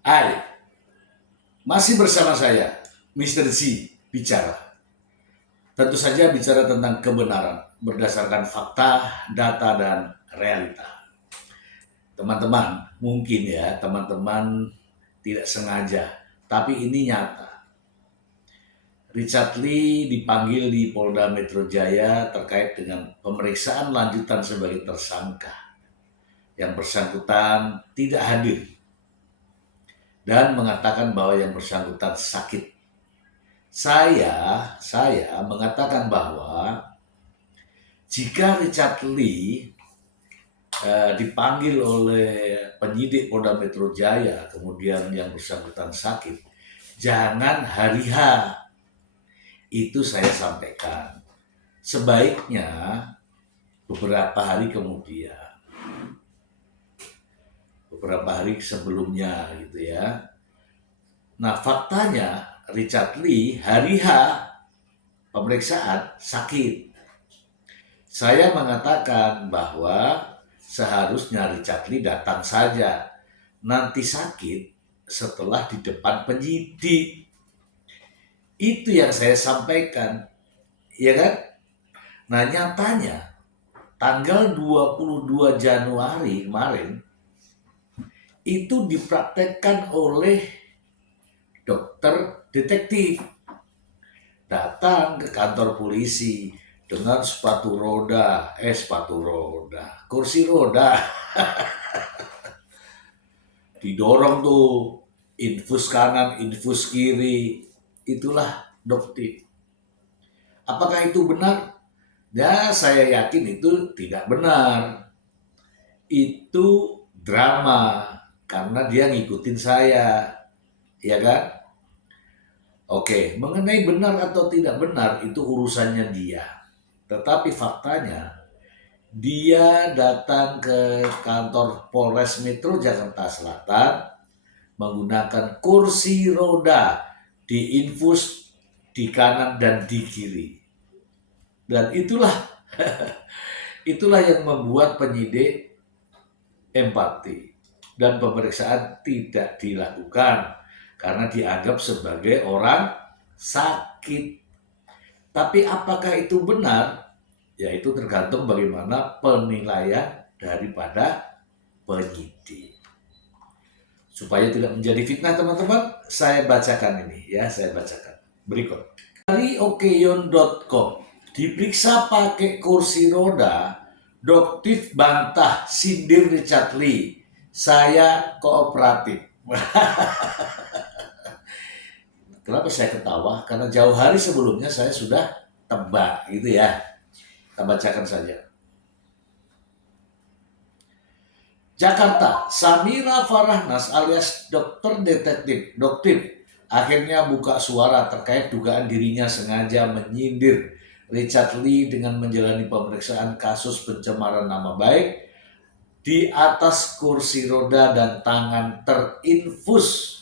Hai, masih bersama saya, Mr. Z, bicara. Tentu saja bicara tentang kebenaran, berdasarkan fakta, data, dan realita. Teman-teman, mungkin ya, teman-teman tidak sengaja, tapi ini nyata. Richard Lee dipanggil di Polda Metro Jaya terkait dengan pemeriksaan lanjutan sebagai tersangka. Yang bersangkutan tidak hadir dan mengatakan bahwa yang bersangkutan sakit. Saya mengatakan bahwa jika Richard Lee dipanggil oleh penyidik Polda Metro Jaya, kemudian yang bersangkutan sakit, jangan hari H. Itu saya sampaikan. Sebaiknya beberapa hari kemudian, beberapa hari sebelumnya gitu ya. Nah, faktanya Richard Lee hari H pemeriksaan sakit. Saya mengatakan bahwa seharusnya Richard Lee datang saja. Nanti sakit setelah di depan penyidik. Itu yang saya sampaikan. Ya kan? Nah, nyatanya tanggal 22 Januari kemarin itu dipraktekkan oleh dokter detektif. Datang ke kantor polisi dengan kursi roda, didorong tuh, infus kanan, infus kiri, itulah dokter. Apakah itu benar? Ya, saya yakin itu tidak benar. Itu drama, karena dia ngikutin saya, ya kan? Oke, mengenai benar atau tidak benar, itu urusannya dia. Tetapi faktanya, dia datang ke kantor Polres Metro Jakarta Selatan menggunakan kursi roda, diinfus di kanan dan di kiri. Dan itulah itulah yang membuat penyidik empati dan pemeriksaan tidak dilakukan karena dianggap sebagai orang sakit. Tapi apakah itu benar? Ya, itu tergantung bagaimana penilaian daripada penyidik. Supaya tidak menjadi fitnah teman-teman, saya bacakan ini ya, saya bacakan. Berikut. Dari okeyon.com, diperiksa pakai kursi roda, Doktif bantah sindir Richard Lee. Saya kooperatif. Kenapa saya ketawa? Karena jauh hari sebelumnya saya sudah tebak gitu ya. Kita bacakan saja. Jakarta, Samira Farahnas alias dokter detektif, Doktif, akhirnya buka suara terkait dugaan dirinya sengaja menyindir Richard Lee dengan menjalani pemeriksaan kasus pencemaran nama baik di atas kursi roda dan tangan terinfus.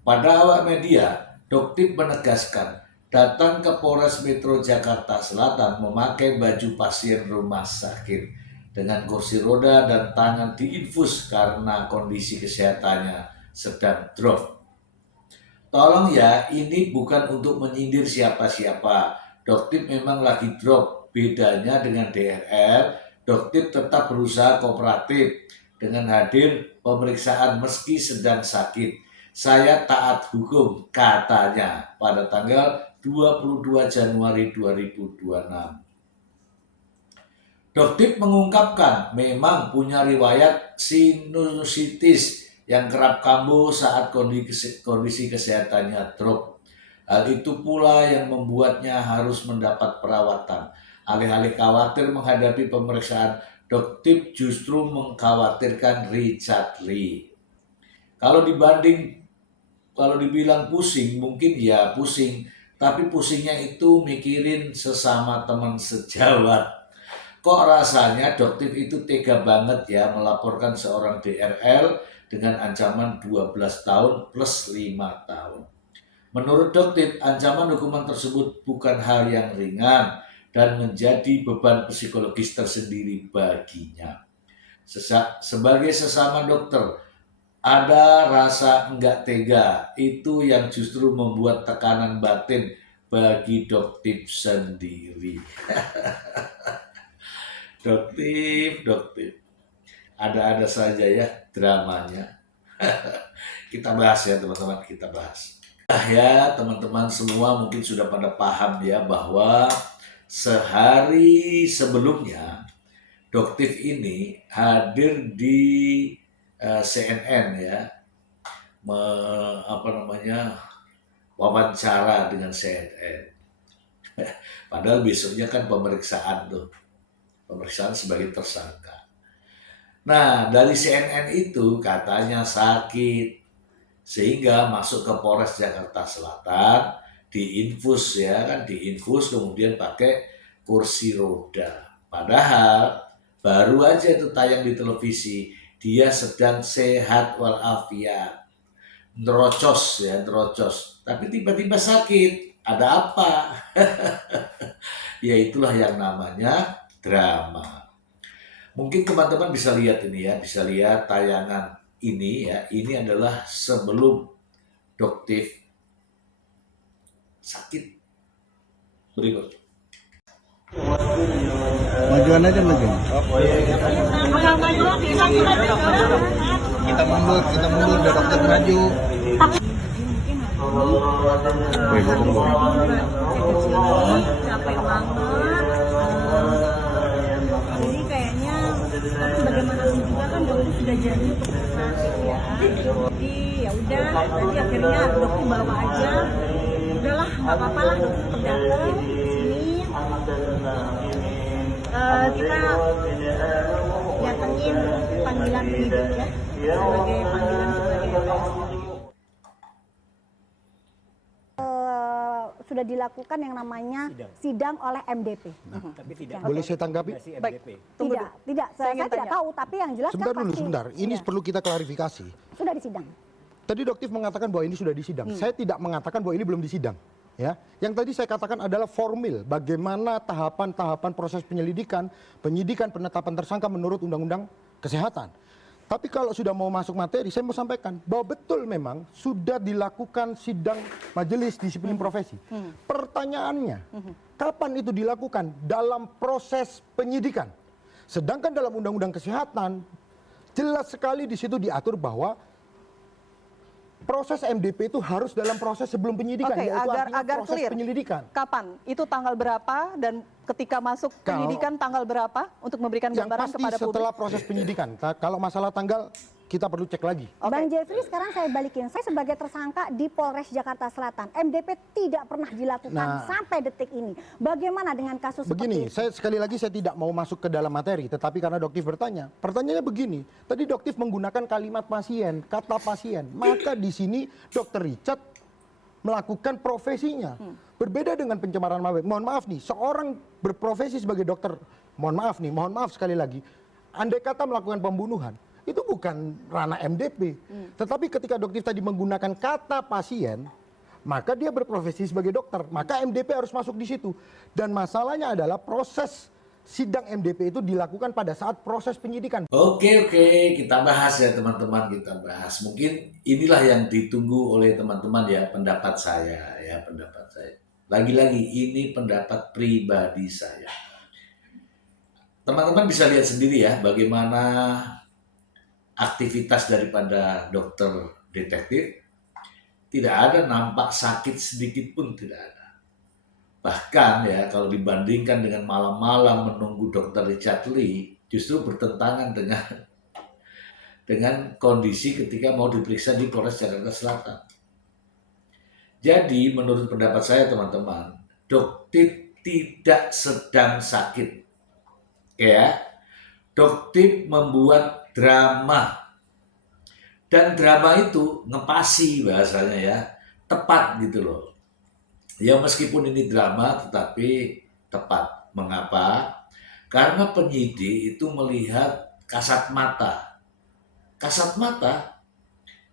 Pada awal media, Doktif menegaskan datang ke Polres Metro Jakarta Selatan memakai baju pasien rumah sakit dengan kursi roda dan tangan diinfus karena kondisi kesehatannya sedang drop. Tolong ya, ini bukan untuk menyindir siapa-siapa. Doktif memang lagi drop. Bedanya dengan DRL, Doktif tetap berusaha kooperatif dengan hadir pemeriksaan meski sedang sakit. Saya taat hukum, katanya pada tanggal 22 Januari 2026. Doktif mengungkapkan memang punya riwayat sinusitis yang kerap kambuh saat kondisi kesehatannya drop. Hal itu pula yang membuatnya harus mendapat perawatan. Alih-alih khawatir menghadapi pemeriksaan, Doktif justru mengkhawatirkan Richard Lee. Kalau dibilang pusing, mungkin ya pusing, tapi pusingnya itu mikirin sesama teman sejawat. Kok rasanya Doktif itu tega banget ya melaporkan seorang DRL dengan ancaman 12 tahun plus 5 tahun. Menurut Doktif, ancaman hukuman tersebut bukan hal yang ringan dan menjadi beban psikologis tersendiri baginya. Sebagai sesama dokter, Ada rasa enggak tega, itu yang justru membuat tekanan batin bagi Doktif sendiri. Doktif, ada-ada saja ya dramanya. Kita bahas ya teman-teman, kita bahas. Ya teman-teman semua mungkin sudah pada paham ya bahwa sehari sebelumnya Doktif ini hadir di CNN ya, wawancara dengan CNN. Padahal besoknya kan pemeriksaan sebagai tersangka. Nah, dari CNN itu katanya sakit, sehingga masuk ke Polres Jakarta Selatan, diinfus ya kan, diinfus kemudian pakai kursi roda. Padahal baru aja itu tayang di televisi, dia sedang sehat walafiat, nerocos, tapi tiba-tiba sakit. Ada apa? Ya itulah yang namanya drama. Mungkin teman-teman bisa lihat ini ya, bisa lihat tayangan ini ya. Ini adalah sebelum Doktif sakit. Berikut. Majuan aja maju. Kita mundur biar dokter maju. Capek banget. Jadi kayaknya tapi bagaimanapun juga kan dokter sudah janji untuk sakit ya. Jadi ya udah nanti akhirnya dokter bawa aja. Udahlah nggak apa-apa lah dokter datang di sini. Kita datengin panggilan penyidik ya sebagai panggilan sebagai sudah dilakukan yang namanya sidang oleh MDP. Tapi tidak. Boleh saya tanggapi? Baik. Tidak. Saya tidak tahu, tapi yang jelas sebentar kan dulu, pasti. sebentar. Ini perlu kita klarifikasi. Sudah disidang. Tadi Doktif mengatakan bahwa ini sudah disidang. Saya tidak mengatakan bahwa ini belum disidang. Ya, yang tadi saya katakan adalah formil bagaimana tahapan-tahapan proses penyelidikan, penyidikan, penetapan tersangka menurut Undang-Undang Kesehatan. Tapi kalau sudah mau masuk materi, saya mau sampaikan bahwa betul memang sudah dilakukan sidang majelis disiplin profesi. Pertanyaannya, kapan itu dilakukan? Dalam proses penyidikan. Sedangkan dalam Undang-Undang Kesehatan, jelas sekali di situ diatur bahwa proses MDP itu harus dalam proses sebelum penyidikan, Oke, yaitu agar proses clear. penyelidikan. Kapan? Itu tanggal berapa dan ketika masuk penyidikan tanggal berapa untuk memberikan Yang gambaran pasti kepada setelah publik? proses penyidikan. Kalau masalah tanggal kita perlu cek lagi. Bang Jeffrey, sekarang saya balikin. Saya sebagai tersangka di Polres Jakarta Selatan. MDP tidak pernah dilakukan sampai detik ini. Bagaimana dengan kasus Begini, seperti itu? sekali lagi saya tidak mau masuk ke dalam materi, tetapi karena Doktif bertanya, pertanyaannya begini. Tadi Doktif menggunakan kalimat pasien, kata pasien. Maka di sini Dokter Richard melakukan profesinya. Berbeda dengan pencemaran nama baik. Mohon maaf nih, seorang berprofesi sebagai dokter, mohon maaf sekali lagi, andai kata melakukan pembunuhan, itu bukan ranah MDP. Tetapi ketika Doktif tadi menggunakan kata pasien, maka dia berprofesi sebagai dokter. Maka MDP harus masuk di situ. Dan masalahnya adalah proses sidang MDP itu dilakukan pada saat proses penyidikan. Oke, kita bahas ya teman-teman, kita bahas. Mungkin inilah yang ditunggu oleh teman-teman ya, pendapat saya. Lagi-lagi ini pendapat pribadi saya. Teman-teman bisa lihat sendiri ya bagaimana aktivitas daripada dokter detektif. Tidak ada nampak sakit sedikit pun, tidak ada. Bahkan ya kalau dibandingkan dengan malam-malam menunggu Dr. Richard Lee, justru bertentangan dengan kondisi ketika mau diperiksa di Polres Jakarta Selatan. Jadi menurut pendapat saya teman-teman, Doktif tidak sedang sakit. Ya, Doktif membuat drama. Dan drama itu ngepasi bahasanya ya, tepat gitu loh. Ya meskipun ini drama tetapi tepat. Mengapa? Karena penyidik itu melihat kasat mata. Kasat mata,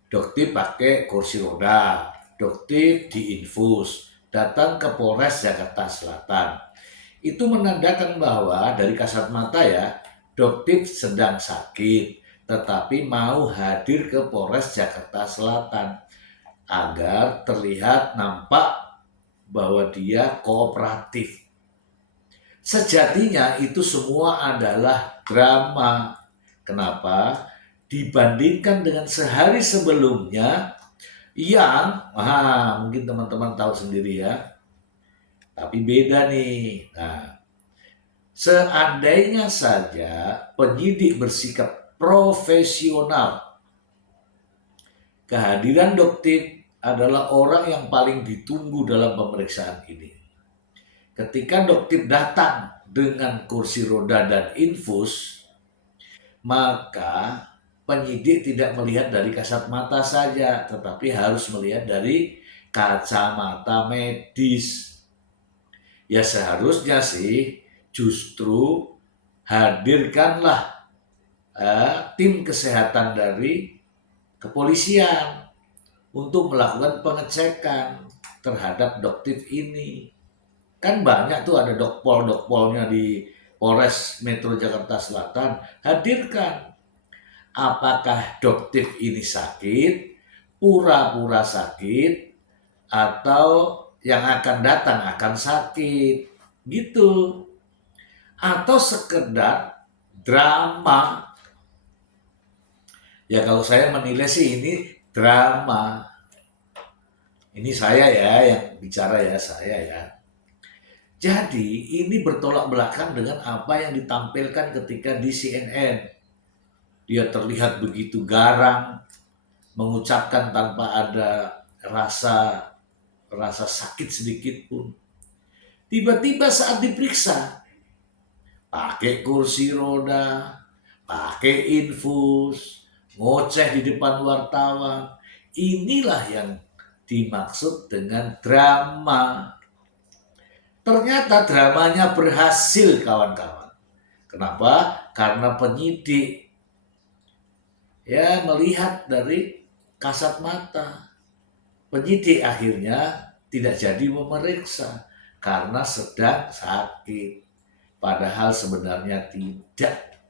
Doktif pakai kursi roda, Doktif diinfus, datang ke Polres Jakarta Selatan. Itu menandakan bahwa dari kasat mata ya, Doktif sedang sakit. tetapi mau hadir ke Polres Jakarta Selatan agar terlihat nampak bahwa dia kooperatif. Sejatinya itu semua adalah drama. Kenapa? Dibandingkan dengan sehari sebelumnya yang, mungkin teman-teman tahu sendiri ya, tapi beda nih. Nah, seandainya saja penyidik bersikap profesional, kehadiran Doktif adalah orang yang paling ditunggu dalam pemeriksaan ini. Ketika Doktif datang dengan kursi roda dan infus, maka penyidik tidak melihat dari kasat mata saja, tetapi harus melihat dari kacamata medis. Ya seharusnya sih justru hadirkanlah tim kesehatan dari kepolisian untuk melakukan pengecekan terhadap Doktif ini. Kan banyak tuh ada dokpol-dokpolnya di Polres Metro Jakarta Selatan, hadirkan. Apakah Doktif ini sakit, pura-pura sakit, atau yang akan datang akan sakit, gitu. Atau sekedar drama. Ya kalau saya menilai sih ini drama. Ini saya ya yang bicara ya, saya ya. Jadi ini bertolak belakang dengan apa yang ditampilkan ketika di CNN. Dia terlihat begitu garang, mengucapkan tanpa ada rasa sakit sedikit pun. Tiba-tiba saat diperiksa, pakai kursi roda, pakai infus, ngoceh di depan wartawan. Inilah yang dimaksud dengan drama. Ternyata dramanya berhasil, kawan-kawan. Kenapa? Karena penyidik ya melihat dari kasat mata. Penyidik akhirnya tidak jadi memeriksa karena sedang sakit. Padahal sebenarnya tidak.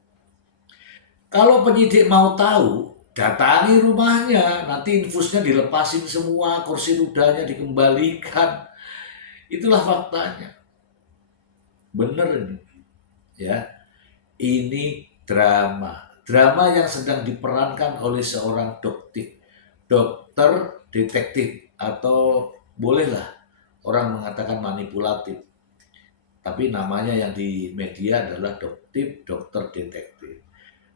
Kalau penyidik mau tahu, datangi rumahnya, nanti infusnya dilepasin semua, kursi rodanya dikembalikan. Itulah faktanya. Bener ini. Ya. Ini drama. Drama yang sedang diperankan oleh seorang dokter detektif, atau bolehlah orang mengatakan manipulatif. Tapi namanya yang di media adalah dokter detektif.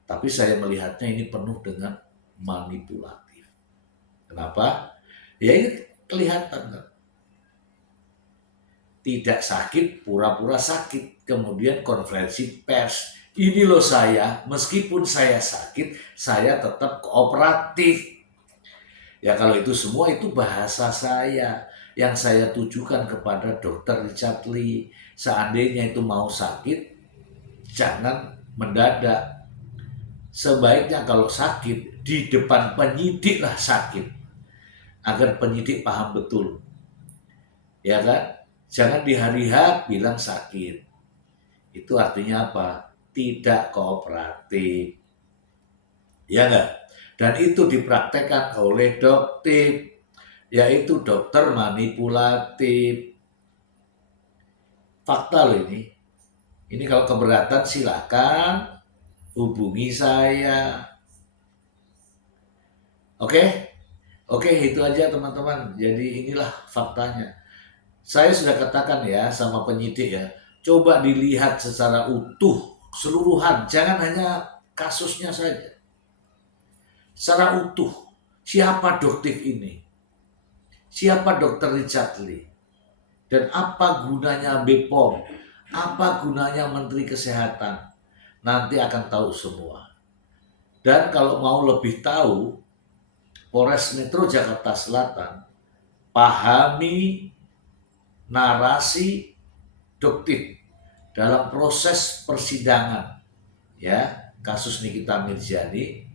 Tapi saya melihatnya ini penuh dengan manipulatif. Kenapa? Ya ini kelihatan kan. Tidak sakit, pura-pura sakit. Kemudian konferensi pers. Ini loh saya, meskipun saya sakit, saya tetap kooperatif. Ya kalau itu semua itu bahasa saya. Yang saya tujukan kepada Dr. Richard Lee. Seandainya itu mau sakit, jangan mendadak. Sebaiknya kalau sakit, di depan penyidiklah sakit. Agar penyidik paham betul. Ya kan? Jangan di hari H bilang sakit. Itu artinya apa? Tidak kooperatif. Ya enggak? Dan itu dipraktekkan oleh Doktif, yaitu dokter manipulatif. Fakta loh ini. Ini kalau keberatan silakan hubungi saya. Oke? Oke, itu aja teman-teman. Jadi inilah faktanya. Saya sudah katakan ya sama penyidik ya, coba dilihat secara utuh, keseluruhan, jangan hanya kasusnya saja. Secara utuh, siapa Doktif ini? Siapa Dr. Richard Lee? Dan apa gunanya BPOM? Apa gunanya Menteri Kesehatan? Nanti akan tahu semua. Dan kalau mau lebih tahu, Polres Metro Jakarta Selatan, pahami narasi Doktif dalam proses persidangan ya kasus Nikita Mirzani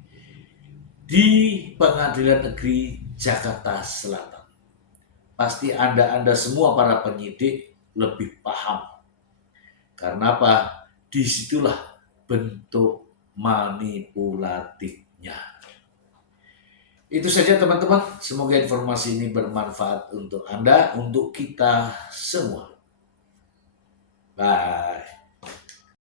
di Pengadilan Negeri Jakarta Selatan. Pasti Anda semua para penyidik lebih paham. Karena apa? Disitulah bentuk manipulatifnya. Itu saja teman-teman, semoga informasi ini bermanfaat untuk Anda, untuk kita semua. Bye.